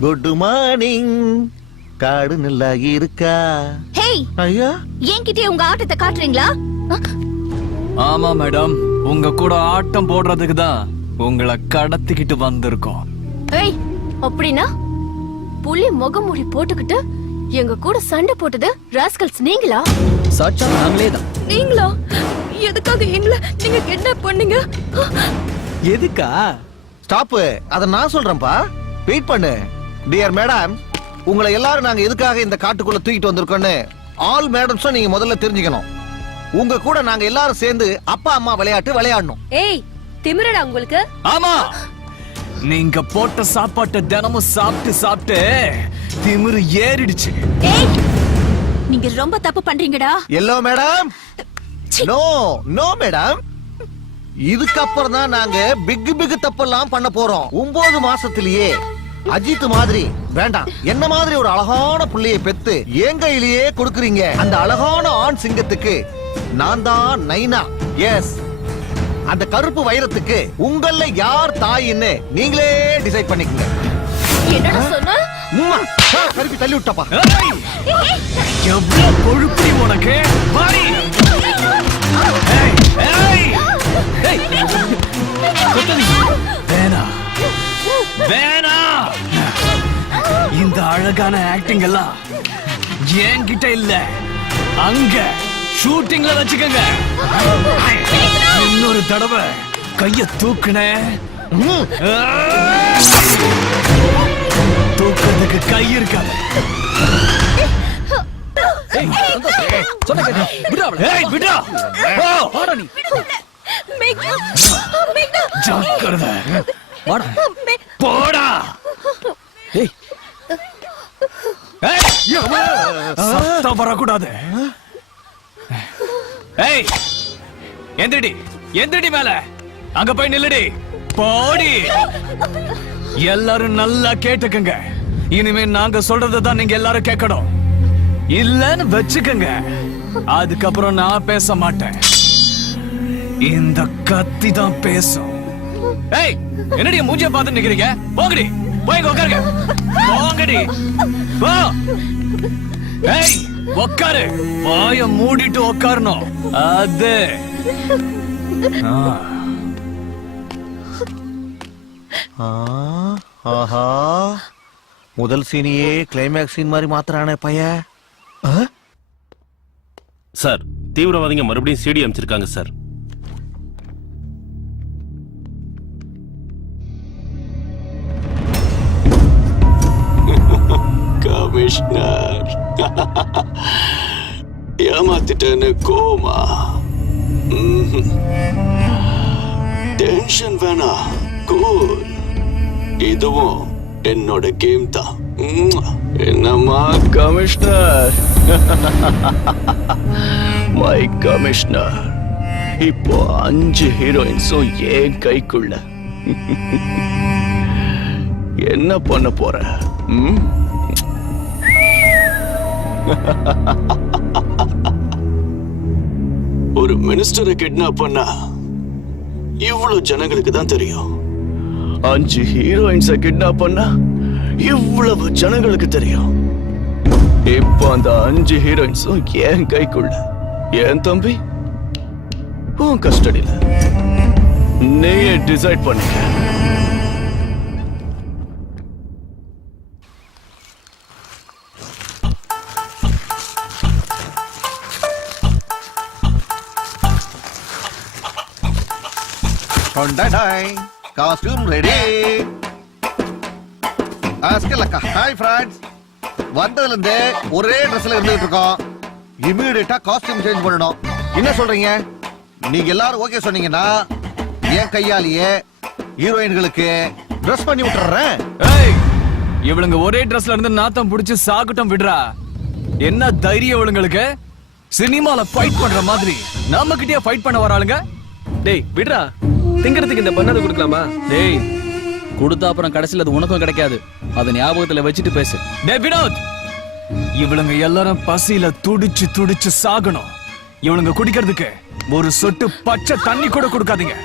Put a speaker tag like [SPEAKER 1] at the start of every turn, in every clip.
[SPEAKER 1] Good morning காடு நல்லா இருக்கா?
[SPEAKER 2] ஹேய்
[SPEAKER 1] ஐயா?
[SPEAKER 2] என்கிட்டயே உங்க ஆட்டத்தை காட்டுறீங்களா? அஹ்,
[SPEAKER 3] ஆமா மேடம். உங்க கூட ஆட்டம் போடுறதுக்கு தான் உங்களை கடத்திக்கிட்டு வந்திருக்கோம்.
[SPEAKER 2] ஏய் அப்படின்னா? புலி முகமூடி போட்டுக்கிட்டு எங்க கூட சண்டை போட்டது ராஸ்கல்ஸ் நீங்களா?
[SPEAKER 4] சாட்சா நாங்களே தான்.
[SPEAKER 2] நீங்களா? எதுக்காக எங்களை நீங்க என்ன பண்ணீங்க?
[SPEAKER 4] எதுக்கா?
[SPEAKER 1] ஸ்டாப்பு அத நான் சொல்றேன்ப்பா. வெயிட் பண்ணு. டியர் மேடம் உங்களை எல்லாரும் நாங்க எதுக்காக இந்த காட்டுக்குள்ள தூக்கிட்டு வந்திருக்கோம்னு ஆல் மேடம்ஸும் நீங்க முதல்ல தெரிஞ்சுக்கணும். உங்க கூட நாங்க எல்லாரும் சேர்ந்து அப்பா அம்மா விளையாட்டு விளையாடணும்.
[SPEAKER 2] ஏய் திமிரடா உங்களுக்கு.
[SPEAKER 3] ஆமா. நீங்க போட்ட சாப்பாட்டை தினமும் சாப்பிட்டு சாப்பிட்டு திமிரு ஏறிடுச்சு.
[SPEAKER 2] ஏய் நீங்க ரொம்ப தப்பு பண்றீங்கடா.
[SPEAKER 1] Hello madam no no madam இதுக்கப்புறம் தான் நாங்க பிக் பிக் தப்பெல்லாம் பண்ண போறோம். ஒன்பது மாசத்திலேயே அஜித் மாதிரி வேண்டாம். என்ன மாதிரி ஒரு அழகான புள்ளைய பெத்து என் கையிலேயே கொடுக்குறீங்க? அந்த அழகான ஆண் சிங்கத்துக்கு நான் தான் நைனா. எஸ் அந்த கருப்பு வைரத்துக்கு உங்கள யார் தாயின்னு நீங்களே டிசைட் பண்ணிக்கங்க.
[SPEAKER 2] என்னடா சொன்ன?
[SPEAKER 1] உம்மா, ஆ, கருப்பி தள்ளி விட்டப்பா.
[SPEAKER 3] ஏய்! எவ்வளவு கொழுப்பி உனக்கு? வாடி! ஏய், ஏய்! ஏய்! கொத்தாதீங்க. வேணாம் இந்த அழகான ஆக்டிங் எல்லாம் என்கிட்ட இல்ல. அங்க ஷூட்டிங்ல வச்சுக்கோங்க. இன்னொரு தடவை கைய தூக்குன. தூக்குறதுக்கு கை இருக்காது.
[SPEAKER 4] கேட்டா
[SPEAKER 3] ஜாக்கிரதை.
[SPEAKER 4] வாடா.
[SPEAKER 3] போடா.
[SPEAKER 4] ஏய்.
[SPEAKER 3] சத்தம் வரக்கூடாது. ஏய். எந்திரடி. எந்திரடி மேல. அங்க போய் நில்லுடி. போடி. எல்லாரும் நல்லா கேட்டுக்கங்க. இனிமே நாங்க சொல்றதை தான் நீங்க எல்லாரும் கேட்கணும். இல்லன்னு வச்சுக்கங்க. அதுக்கப்புறம் நான் பேச மாட்டேன். இந்த கத்தி தான் பேசும். ஏய் என்னடி என் மூஞ்சிய பார்த்து நிக்கிறீங்க? போங்கடி போய் இங்க உட்காருங்க போங்கடி. போ. ஏய் உட்காரு வாய மூடிட்டு உட்காரணும் அது.
[SPEAKER 1] ஆஹா. முதல் சீனியே கிளைமேக்ஸ் சீன் மாதிரி மாத்துறானே பைய.
[SPEAKER 5] சார் தீவிரவாதிங்க மறுபடியும் சிடி அமைச்சிருக்காங்க சார்.
[SPEAKER 6] Commissioner ஏமாத்திட்டேன்னு coma. டென்ஷன் வேணா கூல் இதுவும் என்னோட கேம் தான். என்னம்மா கமிஷனர் மை கமிஷனர் இப்போ அஞ்சு ஹீரோயின்ஸும் ஏன் கைக்குள்ள? என்ன பண்ண போற? ம் ஒரு மினிஸ்டரை கிட்னாப் பண்ணா இவ்வளவு ஜனங்களுக்கு தான் தெரியும். அஞ்சு ஹீரோயின்ஸ கிட்னாப் பண்ணா இவ்வளவு ஜனங்களுக்கு தெரியும். இப்போ அந்த அஞ்சு ஹீரோயின்ஸும் என் கைக்குள்ள ஏன் தம்பி உன் கஸ்டடியில நீயே டிசைட் பண்ணிக்க.
[SPEAKER 1] காஸ்டியூம் ரெடி அஸ்கலக்கா ஹாய் ஃப்ரெண்ட்ஸ் வந்ததுல இருந்து ஒரே ட்ரெஸ்ல இருந்துட்டு இருக்கோம். இமீடியட்டா காஸ்டியூம் சேஞ்ச் பண்ணணும். என்ன சொல்றீங்க? நீங்க எல்லாரும் ஓகே சொன்னீங்கன்னா என் கையாலேயே ஹீரோயின்களுக்கு ட்ரெஸ் பண்ணி விட்டுறேன்.
[SPEAKER 3] ஏய் இவளுங்க ஒரே ட்ரெஸ்ல இருந்து நாத்தம் புடிச்சு சாகட்டும் விடுறா. என்ன தைரியம் இவளுங்களுக்கு? சினிமால ஃபைட் பண்ற மாதிரி. நம்ம கிட்டயே ஃபைட் பண்ண வராளுங்க.
[SPEAKER 4] டேய் விடுறா. திங்கிறதுக்கு இந்த பண்ணதை கொடுக்கலாமா?
[SPEAKER 7] டேய் கொடுத்தா அப்புறம் கடைசியில் அது உனக்கும் கிடைக்காது. அதை ஞாபகத்துல வச்சுட்டு பேசு.
[SPEAKER 3] டேய் வினோத்! இவளுங்க எல்லாரும் பசியில துடிச்சு துடிச்சு சாகணும். இவளுங்க குடிக்கிறதுக்கு ஒரு சொட்டு பச்சை தண்ணி கூட கொடுக்காதீங்க.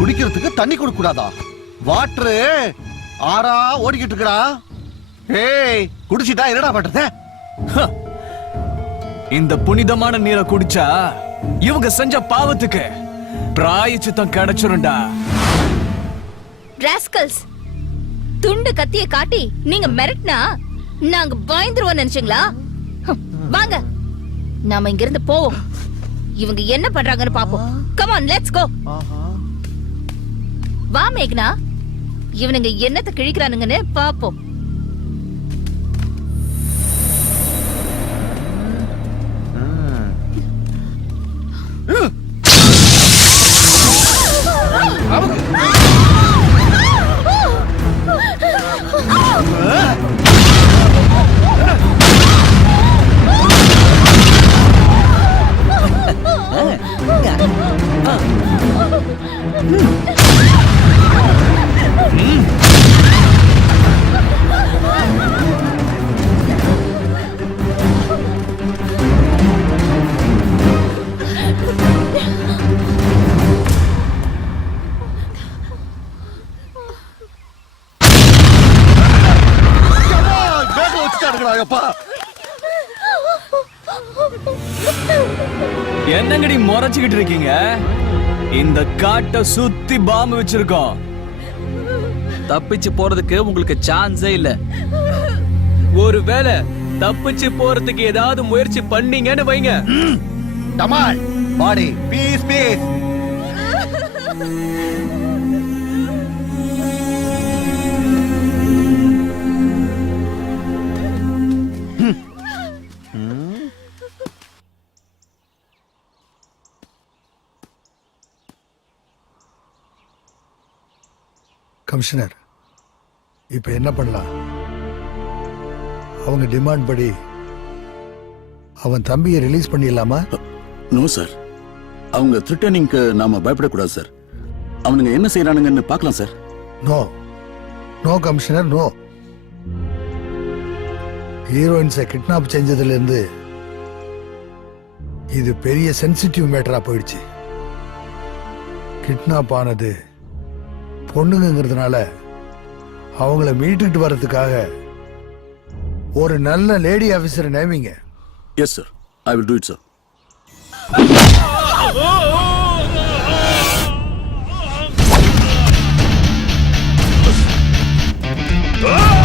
[SPEAKER 1] குடிக்கிறதுக்கு தண்ணி கொடுக்க கூடாதா? வாட்டரு! ஆறா ஓடிக்கிட்டு இருக்கடா. ஏய் குடிச்சிட்டா என்னடா பண்றது?
[SPEAKER 3] இந்த புனிதமான நீரை குடிச்சா இவங்க செஞ்ச பாவத்துக்கு பிராயச்சித்தம் கிடைச்சிரும்டா
[SPEAKER 8] ராஸ்கல்ஸ் துண்டு கத்திய காட்டி நீங்க மிரட்டினா நாங்க பயந்துருவோம் நினைச்சீங்களா வாங்க நாம இங்க இருந்து போவோம் இவங்க என்ன பண்றாங்கன்னு பாப்போம் கம் ஆன் லெட்ஸ் கோ வா மேக்னா இவனுங்க என்னத்தை கிழிக்கிறானுங்கன்னு பாப்போம்
[SPEAKER 3] என்னங்கடி முறைச்சுக்கிட்டு இருக்கீங்க? இந்த காட்டை சுத்தி பாம்பு வச்சிருக்கோம்.
[SPEAKER 7] தப்பிச்சு போறதுக்கு உங்களுக்கு சான்ஸே இல்ல.
[SPEAKER 4] ஒருவேளை தப்பிச்சு போறதுக்கு ஏதாவது முயற்சி பண்ணீங்கன்னு வைங்க.
[SPEAKER 1] டமால் பாடி பீஸ் பீஸ்
[SPEAKER 9] கமிஷனர் இப்ப என்ன பண்ணலாம்? அவங்க டிமாண்ட் படி அவன் தம்பியை ரிலீஸ் பண்ணிடலாமா?
[SPEAKER 10] நோ சார் அவங்க த்ரிட்டனிங்க்கு நாம பயப்படக்கூடாது சார் அவனுங்க என்ன செய்யறானுங்கன்னு பார்க்கலாம் sir
[SPEAKER 9] no no commissioner no ஹீரோயின்ஸை kidnap செஞ்சதுல இருந்து இது பெரிய சென்சிட்டிவ் மேட்டரா போயிடுச்சு. கிட்னாப் ஆனது பொண்ணுங்கிறதுனால அவங்கள மீட்டுட்டு வர்றதுக்காக ஒரு நல்ல lady officer நேமிங்க
[SPEAKER 10] yes sir I will do it sir
[SPEAKER 3] Ah!